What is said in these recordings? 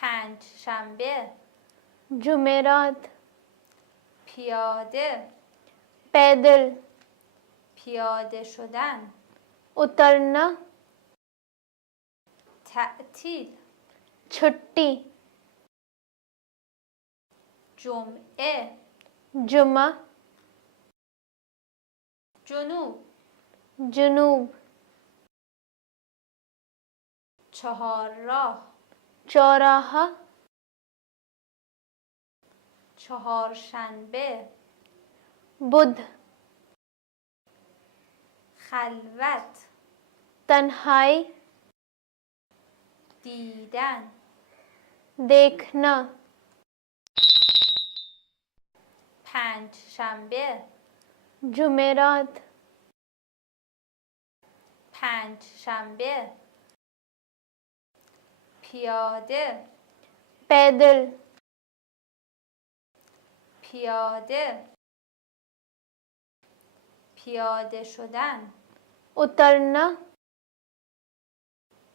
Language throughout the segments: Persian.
پنج شنبه، جمعرات، پیاده، पैदल, پیاده شدن، उतरना, تعطیل، छुट्टी, جمعه، जुमा, جنوب، जुनूब, چهارراه، चौराहा, چهارشنبه، बुध, خلوت، तन्हाई, دیدن، देखना, پنج شنبه، जुमेरात, پنج شنبه، پیاده، पैदल, پیاده، پیاده شدن، उतरना,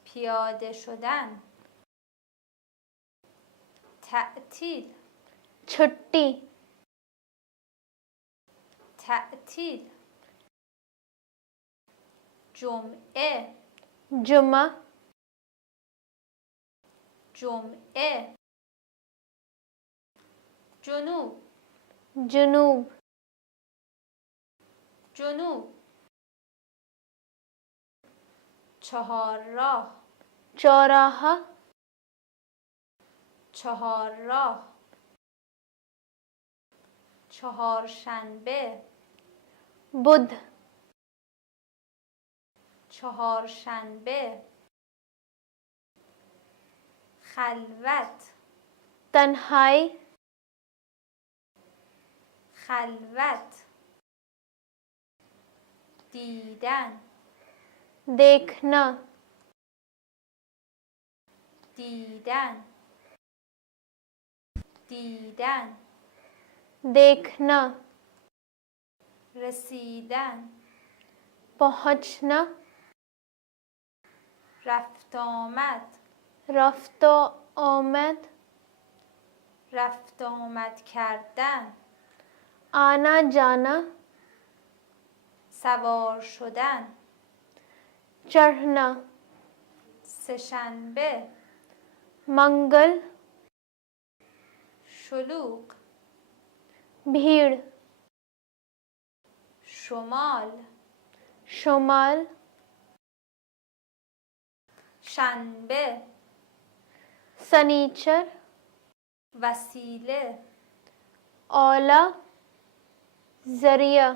پیاده شدن، تعطیل، छुट्टी, تعطیل، جمعه، जुमा, جمعه، جنوب، जुनूब, جنوب، چهارراه، चौराहा, چهارراه، چهارشنبه، बुध, چهارشنبه، خلوت، तन्हाई, خلوت، دیدن، देखना, دیدن، دیدن، देखना, رسیدن، पहुंचना, رفت آمد، रफ्त و آمد, رفت آمد کردن، आना जाना, سوار شدن، चढ़ना, سه‌شنبه، मंगल, شلوغ، भीड़, شمال، शुमाल, شنبه، सनीचर, وسیله، औला, जरिया,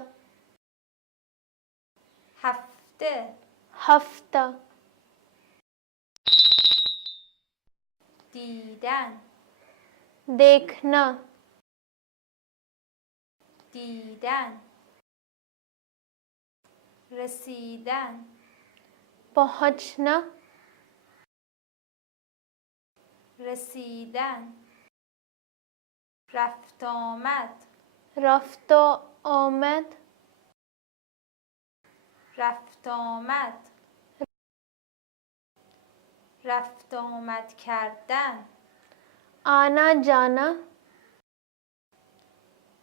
هفته، हफ्ता, دیدن، देखना, دیدن، رسیدن، पहुंचना, رسیدن، رفت آمد، रफ्त و آمد, رفت آمد، رفت آمد کردن، आना जाना,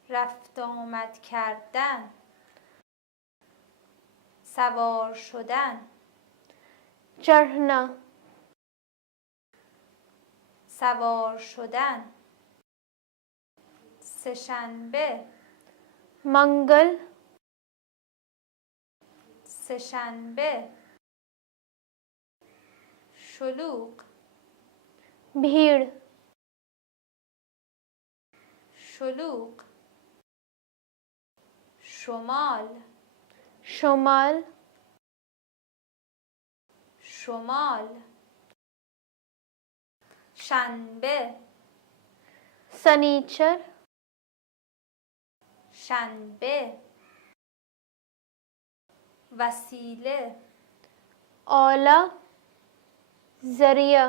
رفت آمد کردن، سوار شدن، चढ़ना, سوار شدن، سه‌شنبه، मंगल, سه‌شنبه، شلوغ، भीड़, شلوغ، شمال، शुमाल, شمال، شنبه، सनीचर, شنبه، وسیله، औला, जरिया,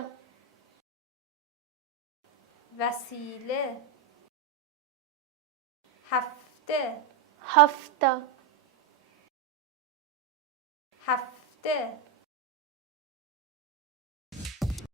وسیله، هفته، हफ्ता, هفته،